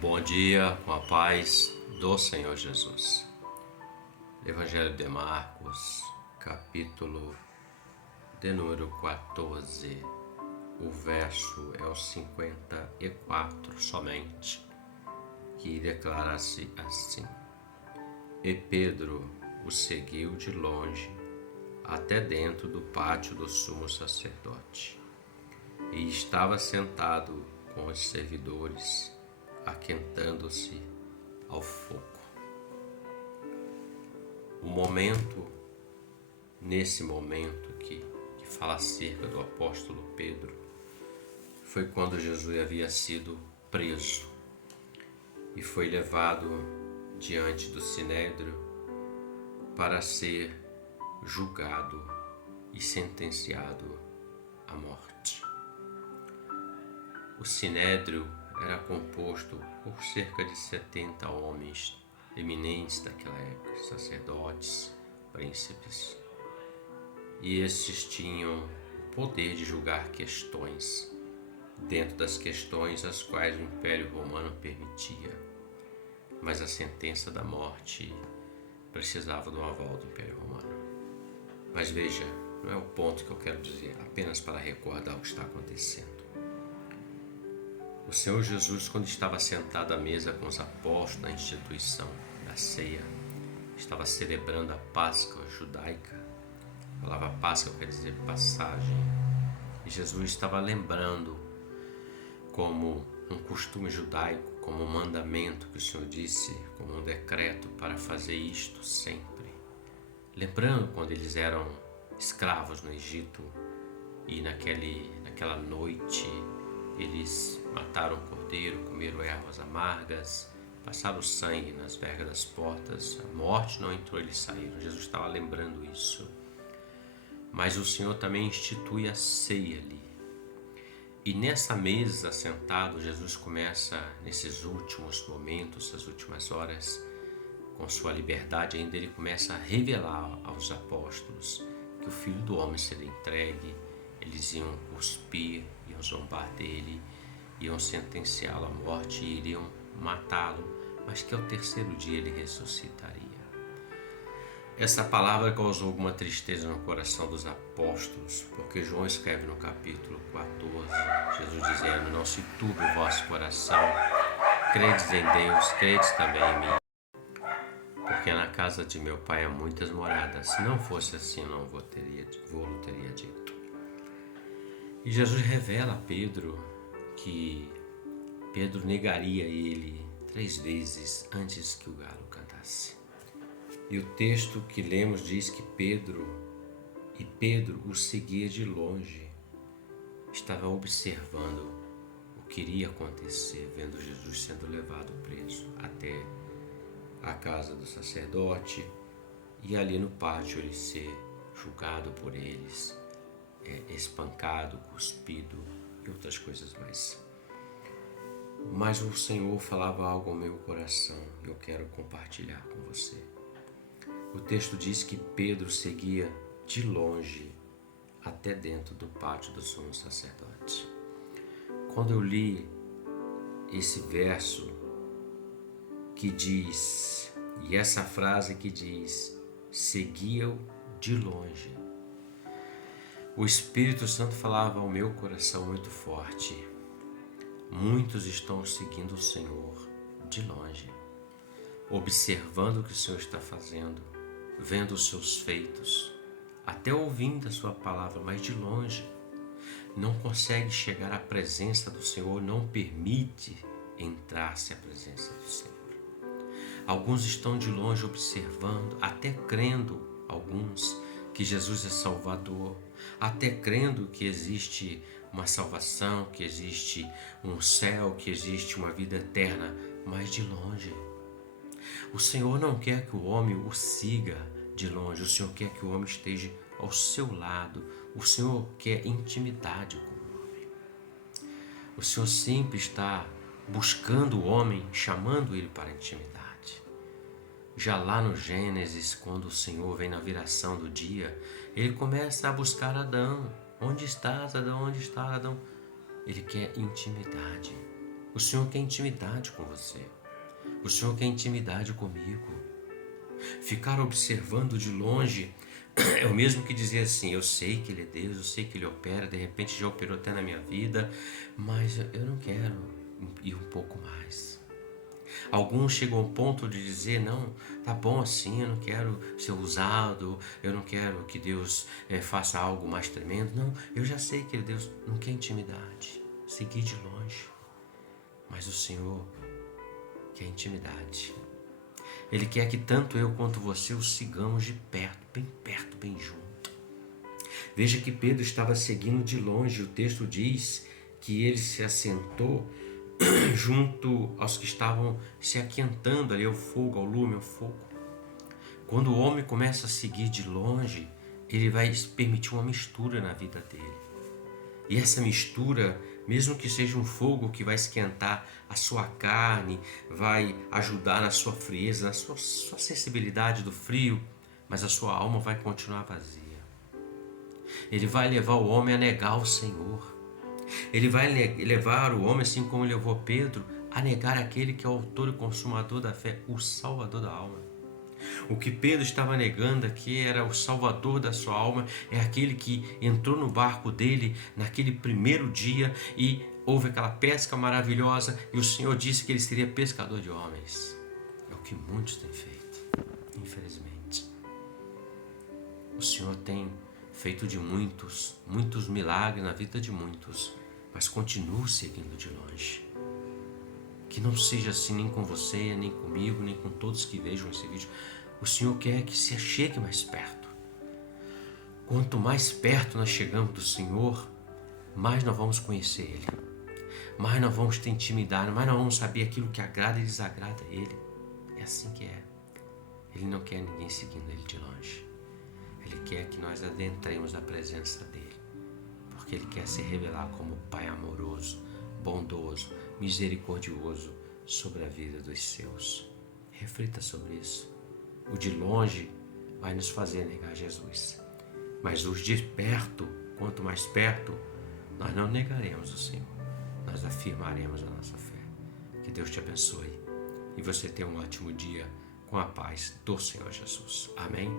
Bom dia, com a paz do Senhor Jesus. Evangelho de Marcos, capítulo de número 14. O verso é o 54 somente, que declara-se assim: E Pedro o seguiu de longe até dentro do pátio do sumo sacerdote, e estava sentado com os servidores, aquentando-se ao fogo. Nesse momento que fala acerca do apóstolo Pedro, foi quando Jesus havia sido preso e foi levado diante do Sinédrio para ser julgado e sentenciado à morte. O Sinédrio era composto por cerca de 70 homens eminentes daquela época, sacerdotes, príncipes, e esses tinham o poder de julgar questões dentro das questões as quais o Império Romano permitia, mas a sentença da morte precisava do aval do Império Romano. Mas veja, não é o ponto que eu quero dizer, apenas para recordar o que está acontecendo. O Senhor Jesus, quando estava sentado à mesa com os apóstolos na instituição da ceia, estava celebrando a Páscoa judaica. A palavra Páscoa quer dizer passagem. E Jesus estava lembrando, como um costume judaico, como um mandamento que o Senhor disse, como um decreto para fazer isto sempre. Lembrando quando eles eram escravos no Egito e naquela noite eles mataram o cordeiro, comeram ervas amargas, passaram o sangue nas vergas das portas, a morte não entrou, eles saíram. Jesus estava lembrando isso. Mas o Senhor também institui a ceia ali. E nessa mesa, sentado, Jesus começa, nesses últimos momentos, essas últimas horas, com sua liberdade ainda, ele começa a revelar aos apóstolos que o Filho do Homem seria entregue, eles iam cuspir, iam zombar dele, iam sentenciá-lo à morte e iriam matá-lo, mas que ao terceiro dia ele ressuscitaria. Essa palavra causou alguma tristeza no coração dos apóstolos, porque João escreve no capítulo 14, Jesus dizendo: Não se turbe o vosso coração, credes em Deus, credes também em mim. Porque na casa de meu pai há muitas moradas, se não fosse assim, não vou-lo teria dito. E Jesus revela a Pedro que Pedro negaria ele 3 vezes antes que o galo cantasse. E o texto que lemos diz que Pedro o seguia de longe, estava observando o que iria acontecer, vendo Jesus sendo levado preso até a casa do sacerdote e ali no pátio ele ser julgado por eles, espancado, cuspido e outras coisas mais. Mas o Senhor falava algo ao meu coração e eu quero compartilhar com você. O texto diz que Pedro seguia de longe até dentro do pátio do sumo sacerdote. Quando eu li esse verso que diz, e essa frase que diz, seguia-o de longe, o Espírito Santo falava ao meu coração muito forte. Muitos estão seguindo o Senhor de longe, observando o que o Senhor está fazendo, vendo os seus feitos, até ouvindo a sua palavra, mas de longe. Não consegue chegar à presença do Senhor, não permite entrar-se à presença do Senhor. Alguns estão de longe observando, até crendo, alguns, que Jesus é Salvador, até crendo que existe uma salvação, que existe um céu, que existe uma vida eterna, mas de longe. O Senhor não quer que o homem o siga de longe, o Senhor quer que o homem esteja ao seu lado, o Senhor quer intimidade com o homem. O Senhor sempre está buscando o homem, chamando ele para a intimidade. Já lá no Gênesis, quando o Senhor vem na viração do dia, ele começa a buscar Adão. Onde estás, Adão? Onde está Adão? Ele quer intimidade. O Senhor quer intimidade com você. O Senhor quer intimidade comigo. Ficar observando de longe é o mesmo que dizer assim: eu sei que Ele é Deus, eu sei que Ele opera, de repente já operou até na minha vida, mas eu não quero ir um pouco mais. Alguns chegam ao ponto de dizer: não, tá bom assim, eu não quero ser usado, eu não quero que Deus faça algo mais tremendo. Não, eu já sei que Deus não quer intimidade, seguir de longe, mas o Senhor quer intimidade. Ele quer que tanto eu quanto você o sigamos de perto, bem junto. Veja que Pedro estava seguindo de longe. O texto diz que ele se assentou junto aos que estavam se aquentando ali ao fogo, ao lume, ao fogo. Quando o homem começa a seguir de longe, ele vai permitir uma mistura na vida dele. E essa mistura, mesmo que seja um fogo que vai esquentar a sua carne, vai ajudar na sua frieza, na sua sensibilidade do frio, mas a sua alma vai continuar vazia. Ele vai levar o homem a negar o Senhor. Ele vai levar o homem, assim como levou Pedro, a negar aquele que é o autor e consumador da fé, o Salvador da alma. O que Pedro estava negando aqui era o Salvador da sua alma, é aquele que entrou no barco dele naquele primeiro dia e houve aquela pesca maravilhosa e o Senhor disse que ele seria pescador de homens. É o que muitos têm feito, infelizmente. O Senhor tem feito de muitos milagres na vida de muitos, mas continue seguindo de longe. Que não seja assim nem com você, nem comigo, nem com todos que vejam esse vídeo. O Senhor quer que se chegue mais perto. Quanto mais perto nós chegamos do Senhor, mais nós vamos conhecer Ele. Mais nós vamos ter intimidade, mais nós vamos saber aquilo que agrada e desagrada a Ele. É assim que é. Ele não quer ninguém seguindo Ele de longe. Ele quer que nós adentremos na presença dEle. Porque Ele quer se revelar como Pai amoroso, bondoso, misericordioso sobre a vida dos seus. Reflita sobre isso. O de longe vai nos fazer negar Jesus. Mas os de perto, quanto mais perto, nós não negaremos o Senhor. Nós afirmaremos a nossa fé. Que Deus te abençoe. E você tenha um ótimo dia com a paz do Senhor Jesus. Amém?